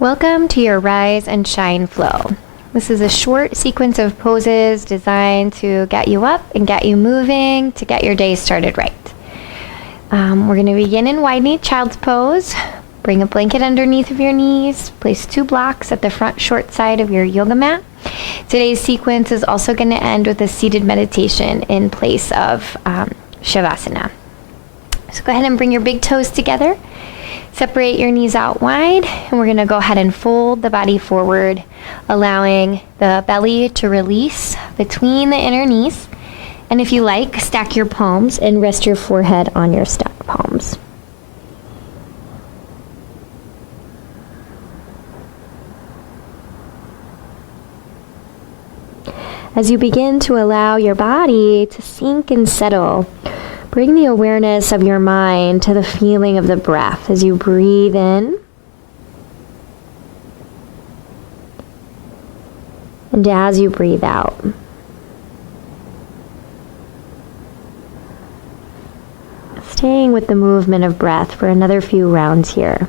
Welcome to your Rise and Shine flow. This is a short sequence of poses designed to get you up and get you moving to get your day started right. We're going to begin in wide knee child's pose. Bring a blanket underneath of your knees. Place 2 blocks at the front short side of your yoga mat. Today's sequence is also going to end with a seated meditation in place of Shavasana. So go ahead and bring your big toes together. Separate your knees out wide, and we're going to go ahead and fold the body forward, allowing the belly to release between the inner knees. And if you like, stack your palms and rest your forehead on your stacked palms. As you begin to allow your body to sink and settle, bring the awareness of your mind to the feeling of the breath as you breathe in and as you breathe out. Staying with the movement of breath for another few rounds here.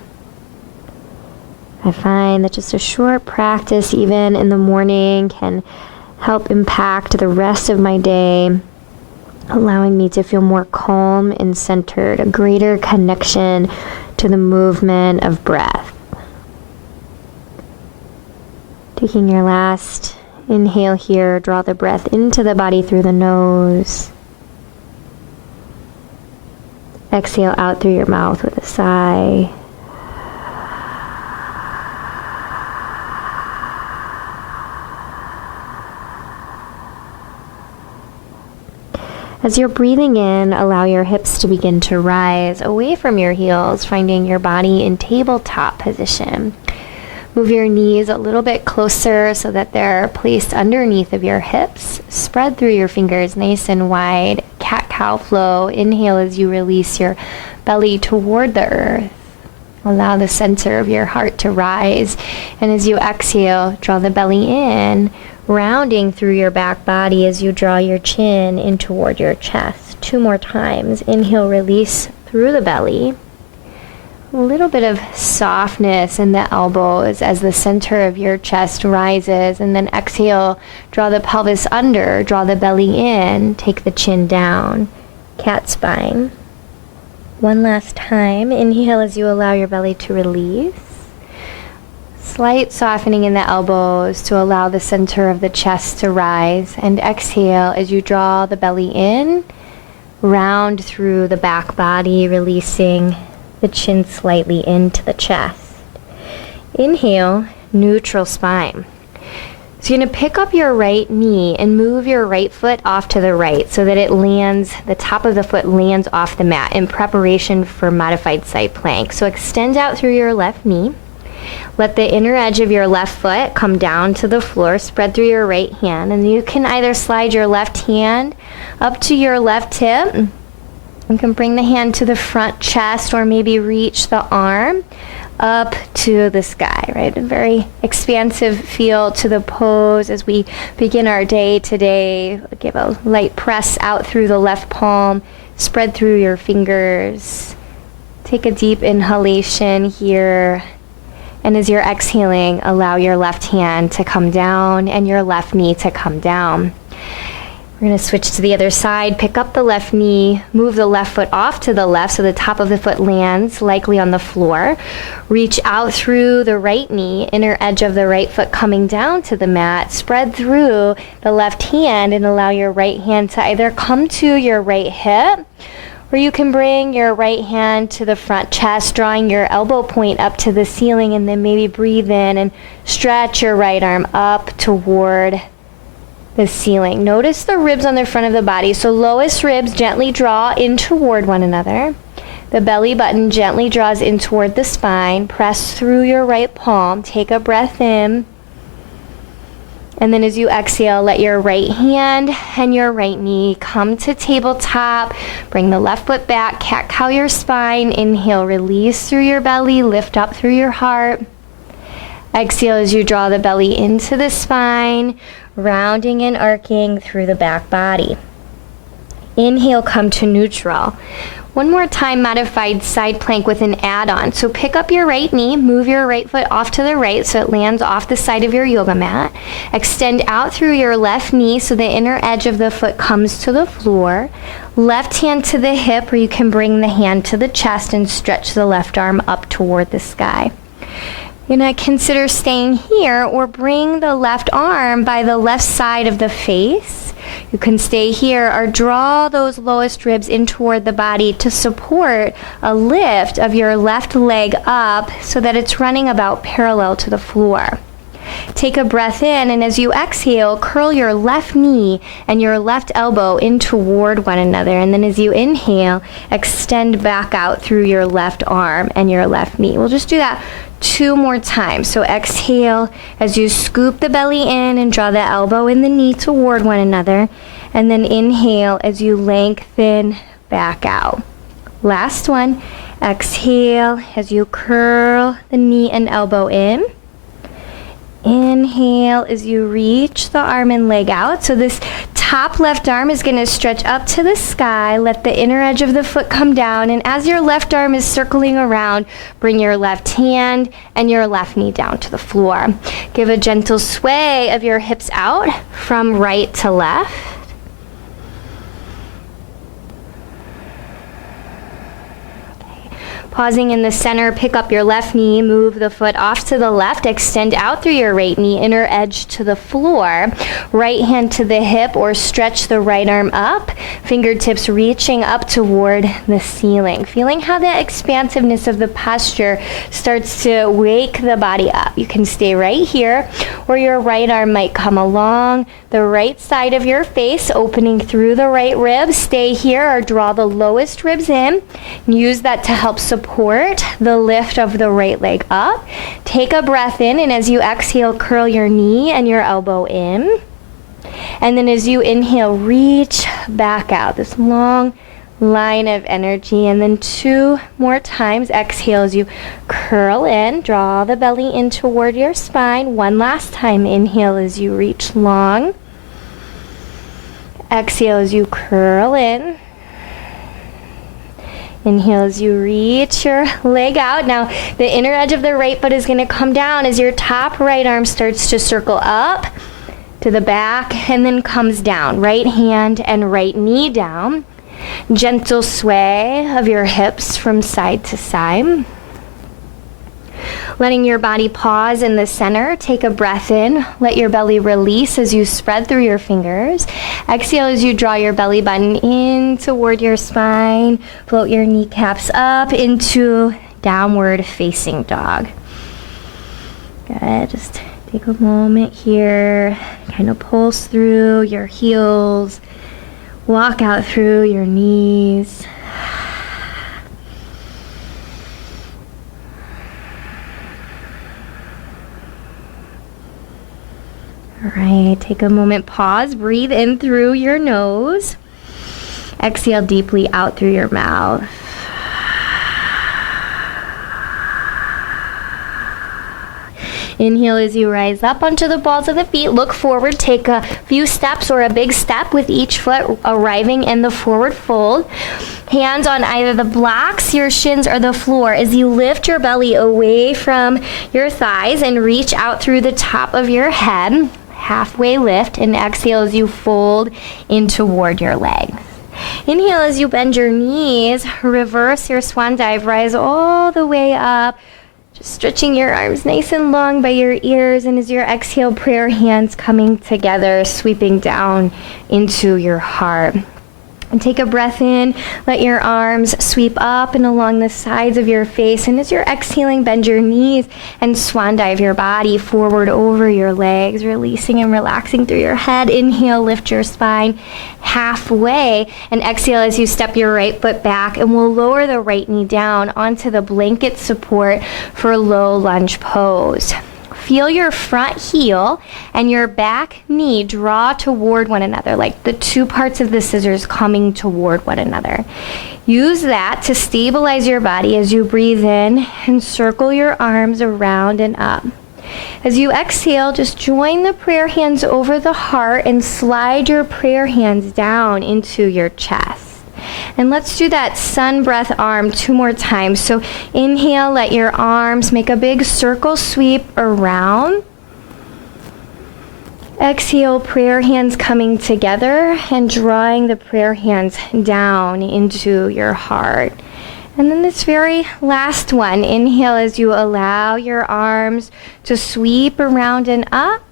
I find that just a short practice, even in the morning, can help impact the rest of my day, allowing me to feel more calm and centered, a greater connection to the movement of breath. Taking your last inhale here, draw the breath into the body through the nose. Exhale out through your mouth with a sigh. As you're breathing in, allow your hips to begin to rise away from your heels, finding your body in tabletop position. Move your knees a little bit closer so that they're placed underneath of your hips. Spread through your fingers nice and wide. Cat-cow flow. Inhale as you release your belly toward the earth. Allow the center of your heart to rise. And as you exhale, draw the belly in, rounding through your back body as you draw your chin in toward your chest. 2 more times. Inhale, release through the belly. A little bit of softness in the elbows as the center of your chest rises. And then exhale, draw the pelvis under, draw the belly in, take the chin down. Cat spine. 1 last time. Inhale as you allow your belly to release. Slight softening in the elbows to allow the center of the chest to rise. And exhale as you draw the belly in, round through the back body, releasing the chin slightly into the chest. Inhale, neutral spine. So you're going to pick up your right knee and move your right foot off to the right so that it lands, the top of the foot lands off the mat in preparation for modified side plank. So extend out through your left knee. Let the inner edge of your left foot come down to the floor, spread through your right hand, and you can either slide your left hand up to your left hip. You can bring the hand to the front chest or maybe reach the arm up to the sky, right? A very expansive feel to the pose as we begin our day today. Give a light press out through the left palm, spread through your fingers. Take a deep inhalation here. And as you're exhaling, allow your left hand to come down and your left knee to come down. We're going to switch to the other side, pick up the left knee, move the left foot off to the left so the top of the foot lands likely on the floor. Reach out through the right knee, inner edge of the right foot coming down to the mat. Spread through the left hand and allow your right hand to either come to your right hip, or you can bring your right hand to the front chest, drawing your elbow point up to the ceiling, and then maybe breathe in and stretch your right arm up toward the ceiling. Notice the ribs on the front of the body. So lowest ribs gently draw in toward one another. The belly button gently draws in toward the spine. Press through your right palm. Take a breath in. And then as you exhale, let your right hand and your right knee come to tabletop. Bring the left foot back, cat-cow your spine. Inhale, release through your belly, lift up through your heart. Exhale as you draw the belly into the spine, rounding and arcing through the back body. Inhale, come to neutral. One more time, modified side plank with an add-on. So pick up your right knee, move your right foot off to the right so it lands off the side of your yoga mat. Extend out through your left knee so the inner edge of the foot comes to the floor. Left hand to the hip, or you can bring the hand to the chest and stretch the left arm up toward the sky. You're going to consider staying here or bring the left arm by the left side of the face. You can stay here or draw those lowest ribs in toward the body to support a lift of your left leg up so that it's running about parallel to the floor. Take a breath in, and as you exhale, curl your left knee and your left elbow in toward one another. And then as you inhale, extend back out through your left arm and your left knee. We'll just do that 2 more times. So exhale as you scoop the belly in and draw the elbow and the knee toward one another. And then inhale as you lengthen back out. Last one. Exhale as you curl the knee and elbow in. Inhale as you reach the arm and leg out. So this top left arm is going to stretch up to the sky. Let the inner edge of the foot come down. And as your left arm is circling around, bring your left hand and your left knee down to the floor. Give a gentle sway of your hips out from right to left. Pausing in the center, pick up your left knee, move the foot off to the left, extend out through your right knee, inner edge to the floor, right hand to the hip or stretch the right arm up, fingertips reaching up toward the ceiling. Feeling how the expansiveness of the posture starts to wake the body up. You can stay right here, or your right arm might come along the right side of your face, opening through the right ribs. Stay here or draw the lowest ribs in. Use that to help support the lift of the right leg up. Take a breath in, and as you exhale, curl your knee and your elbow in. And then as you inhale, reach back out. This long line of energy. And then 2 more times. Exhale as you curl in. Draw the belly in toward your spine. One last time. Inhale as you reach long. Exhale as you curl in. Inhale as you reach your leg out. Now, the inner edge of the right foot is going to come down as your top right arm starts to circle up to the back and then comes down. Right hand and right knee down. Gentle sway of your hips from side to side. Letting your body pause in the center. Take a breath in. Let your belly release as you spread through your fingers. Exhale as you draw your belly button in toward your spine. Float your kneecaps up into downward facing dog. Good. Just take a moment here. Kind of pulse through your heels. Walk out through your knees. All right, take a moment, pause, breathe in through your nose. Exhale deeply out through your mouth. Inhale as you rise up onto the balls of the feet. Look forward, take a few steps or a big step with each foot arriving in the forward fold. Hands on either the blocks, your shins, or the floor as you lift your belly away from your thighs and reach out through the top of your head. Halfway lift, and exhale as you fold in toward your legs. Inhale as you bend your knees, reverse your swan dive, rise all the way up, just stretching your arms nice and long by your ears, and as your exhale, prayer hands coming together, sweeping down into your heart. And take a breath in, let your arms sweep up and along the sides of your face. And as you're exhaling, bend your knees and swan dive your body forward over your legs, releasing and relaxing through your head. Inhale, lift your spine halfway. And exhale as you step your right foot back. And we'll lower the right knee down onto the blanket support for low lunge pose. Feel your front heel and your back knee draw toward one another, like the 2 parts of the scissors coming toward one another. Use that to stabilize your body as you breathe in and circle your arms around and up. As you exhale, just join the prayer hands over the heart and slide your prayer hands down into your chest. And let's do that sun breath arm 2 more times. So inhale, let your arms make a big circle sweep around. Exhale, prayer hands coming together and drawing the prayer hands down into your heart. And then this very last one, inhale as you allow your arms to sweep around and up.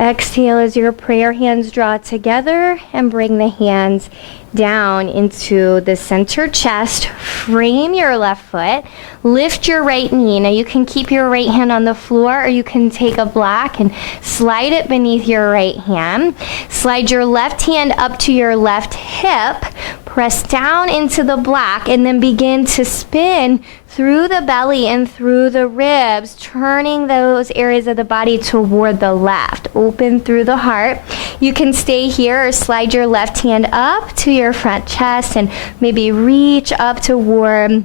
Exhale as your prayer hands draw together and bring the hands down into the center chest. Frame your left foot. Lift your right knee. Now you can keep your right hand on the floor, or you can take a block and slide it beneath your right hand. Slide your left hand up to your left hip. Press down into the block and then begin to spin through the belly and through the ribs, turning those areas of the body toward the left. Open through the heart. You can stay here or slide your left hand up to your front chest and maybe reach up toward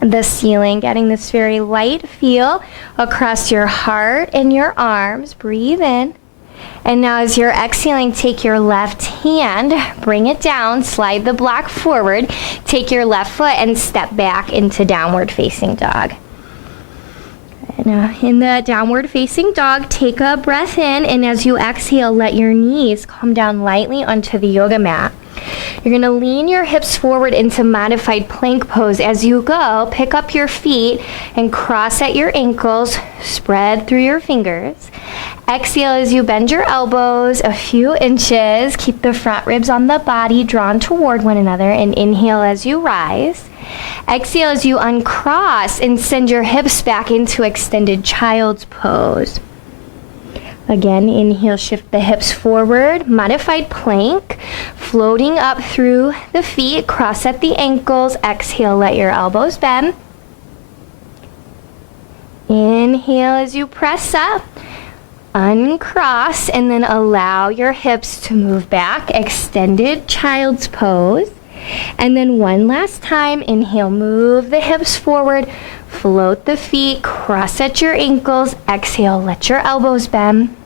the ceiling, getting this very light feel across your heart and your arms. Breathe in. And now as you're exhaling, take your left hand, bring it down, slide the block forward, take your left foot and step back into downward facing dog. Now in the downward facing dog, take a breath in, and as you exhale, let your knees come down lightly onto the yoga mat. You're going to lean your hips forward into modified plank pose. As you go, pick up your feet and cross at your ankles, spread through your fingers. Exhale as you bend your elbows a few inches. Keep the front ribs on the body drawn toward one another, and inhale as you rise. Exhale as you uncross and send your hips back into extended child's pose. Again, inhale, shift the hips forward, modified plank, floating up through the feet, cross at the ankles. Exhale, let your elbows bend. Inhale as you press up, uncross, and then allow your hips to move back, extended child's pose. And then one last time, inhale, move the hips forward, float the feet, cross at your ankles. Exhale, let your elbows bend.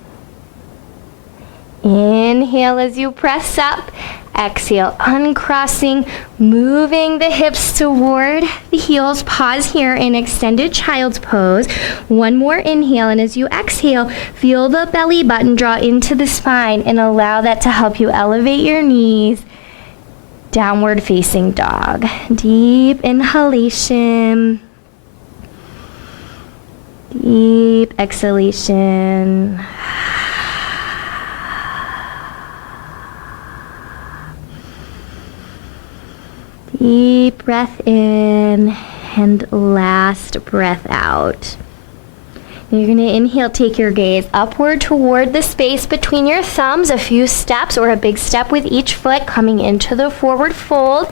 Inhale as you press up. Exhale, uncrossing, moving the hips toward the heels. Pause here in extended child's pose. One more inhale, and as you exhale, feel the belly button draw into the spine and allow that to help you elevate your knees. Downward facing dog. Deep inhalation. Deep exhalation. Deep breath in and last breath out. You're going to inhale, take your gaze upward toward the space between your thumbs, a few steps or a big step with each foot coming into the forward fold.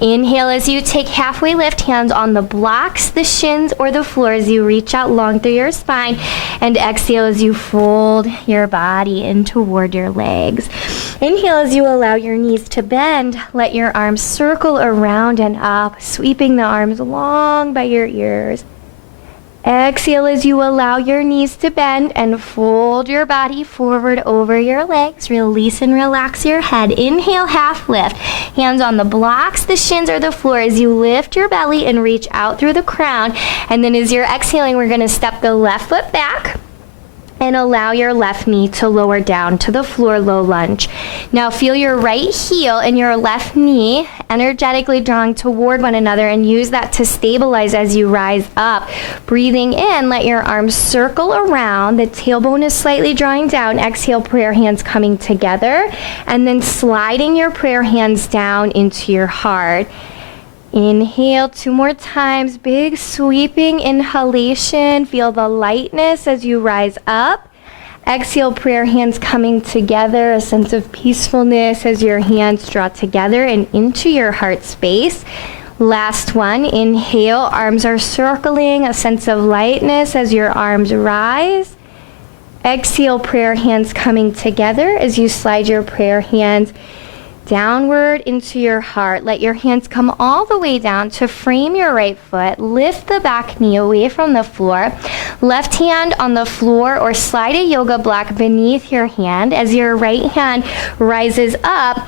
Inhale as you take halfway lift, hands on the blocks, the shins, or the floor as you reach out long through your spine. And exhale as you fold your body in toward your legs. Inhale as you allow your knees to bend. Let your arms circle around and up, sweeping the arms long by your ears. Exhale as you allow your knees to bend and fold your body forward over your legs. Release and relax your head. Inhale, half lift. Hands on the blocks, the shins, or the floor as you lift your belly and reach out through the crown. And then as you're exhaling, we're going to step the left foot back and allow your left knee to lower down to the floor, low lunge. Now feel your right heel and your left knee energetically drawing toward one another, and use that to stabilize as you rise up. Breathing in, let your arms circle around. The tailbone is slightly drawing down. Exhale, prayer hands coming together, and then sliding your prayer hands down into your heart. Inhale 2 more times, big sweeping inhalation. Feel the lightness as you rise up. Exhale, prayer hands coming together, a sense of peacefulness as your hands draw together and into your heart space. Last one, inhale, arms are circling, a sense of lightness as your arms rise. Exhale, prayer hands coming together as you slide your prayer hands downward into your heart. Let your hands come all the way down to frame your right foot. Lift the back knee away from the floor. Left hand on the floor, or slide a yoga block beneath your hand as your right hand rises up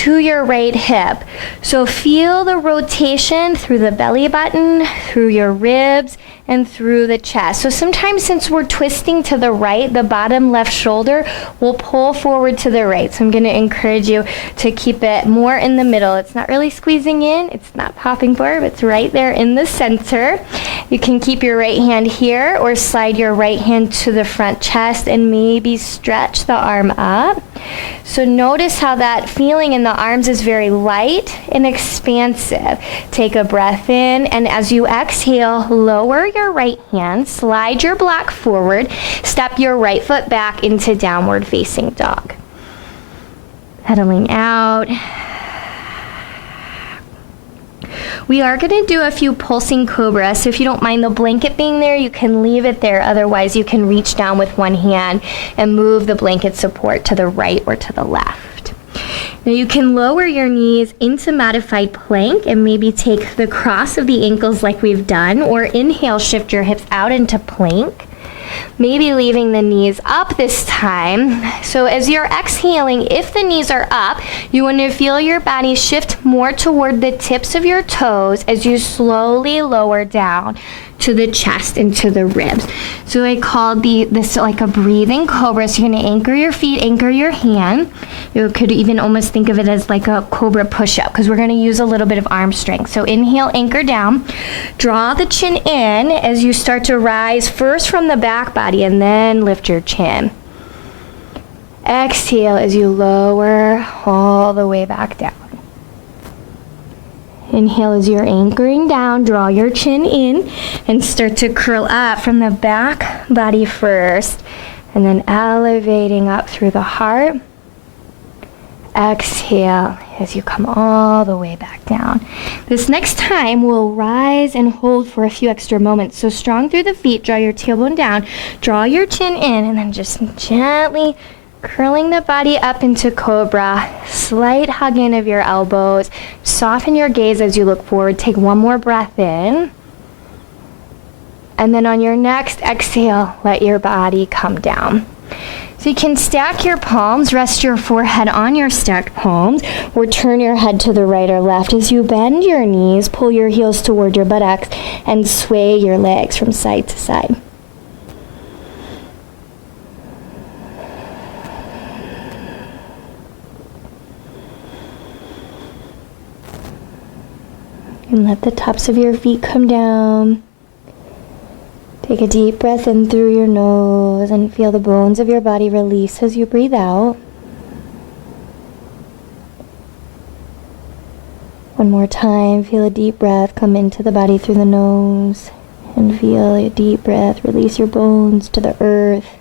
to your right hip. So feel the rotation through the belly button, through your ribs, and through the chest. So sometimes since we're twisting to the right, the bottom left shoulder will pull forward to the right. So I'm going to encourage you to keep it more in the middle. It's not really squeezing in, it's not popping forward, it's right there in the center. You can keep your right hand here or slide your right hand to the front chest and maybe stretch the arm up. So notice how that feeling in the arms is very light and expansive. Take a breath in, and as you exhale, lower your right hand, slide your block forward, step your right foot back into downward facing dog. Pedaling out. We are going to do a few pulsing cobras, so if you don't mind the blanket being there, you can leave it there. Otherwise, you can reach down with one hand and move the blanket support to the right or to the left. Now you can lower your knees into modified plank and maybe take the cross of the ankles like we've done, or inhale, shift your hips out into plank. Maybe leaving the knees up this time. So as you're exhaling, if the knees are up, you want to feel your body shift more toward the tips of your toes as you slowly lower down to the chest and to the ribs. So I called this like a breathing cobra. So you're going to anchor your feet, anchor your hand. You could even almost think of it as like a cobra push-up, because we're going to use a little bit of arm strength. So inhale, anchor down. Draw the chin in as you start to rise first from the back body and then lift your chin. Exhale as you lower all the way back down. Inhale as you're anchoring down, draw your chin in and start to curl up from the back body first, and then elevating up through the heart. Exhale as you come all the way back down. This next time we'll rise and hold for a few extra moments. So strong through the feet, draw your tailbone down, draw your chin in, and then just gently curling the body up into cobra. Slight hug in of your elbows. Soften your gaze as you look forward. Take one more breath in. And then on your next exhale, let your body come down. So you can stack your palms, rest your forehead on your stacked palms, or turn your head to the right or left as you bend your knees, pull your heels toward your buttocks, and sway your legs from side to side. And let the tops of your feet come down. Take a deep breath in through your nose and feel the bones of your body release as you breathe out. One more time, feel a deep breath come into the body through the nose, and feel a deep breath release your bones to the earth.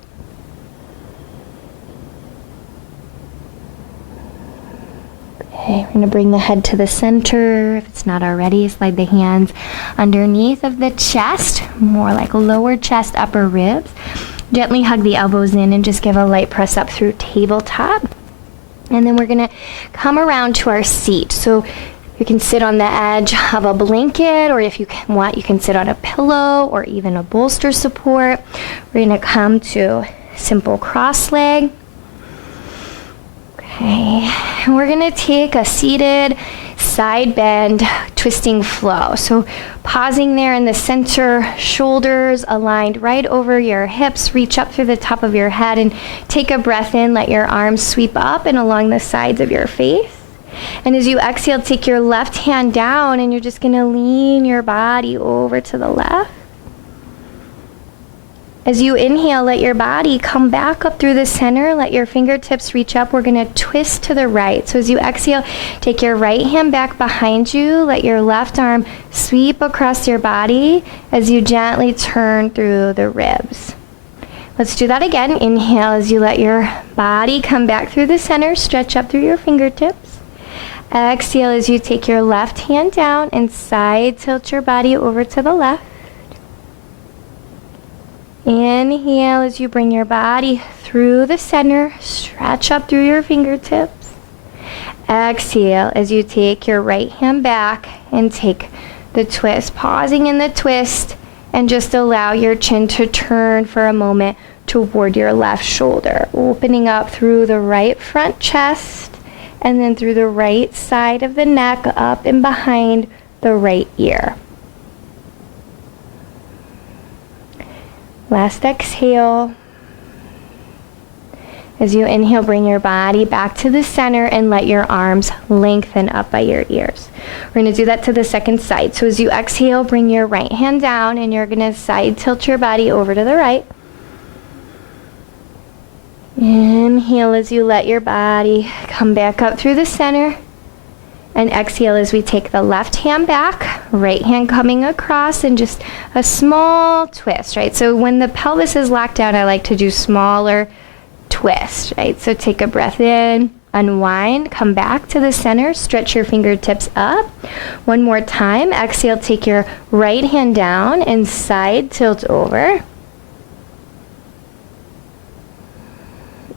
Okay, we're going to bring the head to the center. If it's not already, slide the hands underneath of the chest, more like lower chest, upper ribs. Gently hug the elbows in and just give a light press up through tabletop. And then we're going to come around to our seat. So you can sit on the edge of a blanket, or if you want, you can sit on a pillow or even a bolster support. We're going to come to simple cross leg. Okay, and we're going to take a seated side bend twisting flow. So pausing there in the center, shoulders aligned right over your hips, reach up through the top of your head and take a breath in, let your arms sweep up and along the sides of your face. And as you exhale, take your left hand down and you're just going to lean your body over to the left. As you inhale, let your body come back up through the center. Let your fingertips reach up. We're going to twist to the right. So as you exhale, take your right hand back behind you. Let your left arm sweep across your body as you gently turn through the ribs. Let's do that again. Inhale as you let your body come back through the center. Stretch up through your fingertips. Exhale as you take your left hand down and side tilt your body over to the left. Inhale as you bring your body through the center, stretch up through your fingertips. Exhale as you take your right hand back and take the twist, pausing in the twist, and just allow your chin to turn for a moment toward your left shoulder, opening up through the right front chest and then through the right side of the neck, up and behind the right ear. Last exhale. As you inhale, bring your body back to the center and let your arms lengthen up by your ears. We're going to do that to the second side. So as you exhale, bring your right hand down and you're going to side tilt your body over to the right. Inhale as you let your body come back up through the center. And exhale as we take the left hand back, right hand coming across, and just a small twist, right? So when the pelvis is locked down, I like to do smaller twist, right? So take a breath in, unwind, come back to the center, stretch your fingertips up. One more time, exhale, take your right hand down and side tilt over.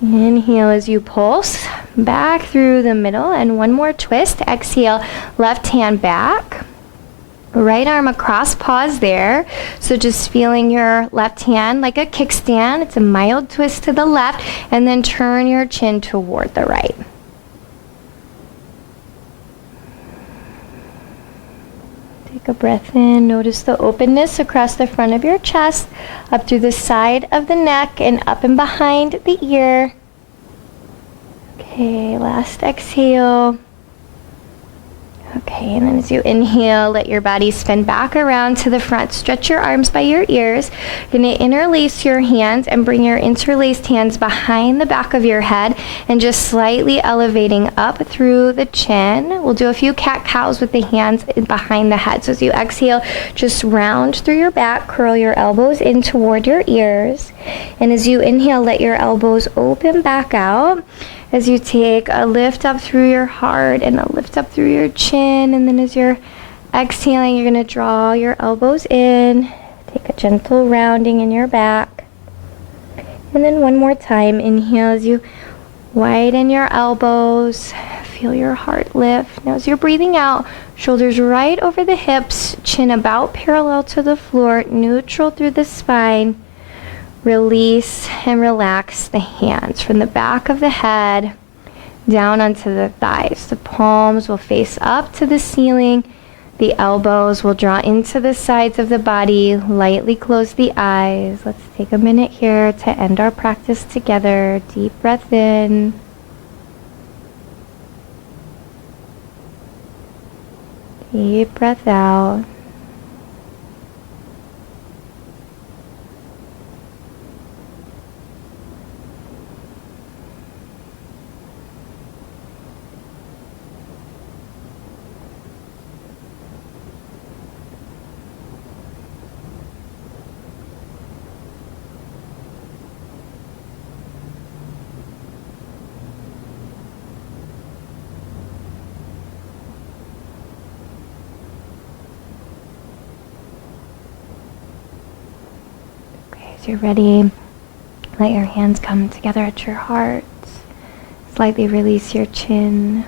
Inhale as you pulse back through the middle, and one more twist. Exhale, left hand back. Right arm across, pause there. So just feeling your left hand like a kickstand. It's a mild twist to the left, and then turn your chin toward the right. Take a breath in. Notice the openness across the front of your chest, up through the side of the neck, and up and behind the ear. Okay, last exhale. Okay, and then as you inhale, let your body spin back around to the front. Stretch your arms by your ears. You're going to interlace your hands and bring your interlaced hands behind the back of your head and just slightly elevating up through the chin. We'll do a few cat-cows with the hands behind the head. So as you exhale, just round through your back, curl your elbows in toward your ears. And as you inhale, let your elbows open back out. As you take a lift up through your heart and a lift up through your chin, and then as you're exhaling, you're going to draw your elbows in, take a gentle rounding in your back, and then one more time, inhale as you widen your elbows, feel your heart lift. Now as you're breathing out, shoulders right over the hips, chin about parallel to the floor, neutral through the spine. Release and relax the hands from the back of the head down onto the thighs. The palms will face up to the ceiling. The elbows will draw into the sides of the body. Lightly close the eyes. Let's take a minute here to end our practice together. Deep breath in. Deep breath out. As you're ready, let your hands come together at your heart. Slightly release your chin.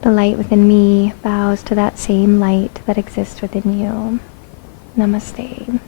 The light within me bows to that same light that exists within you. Namaste.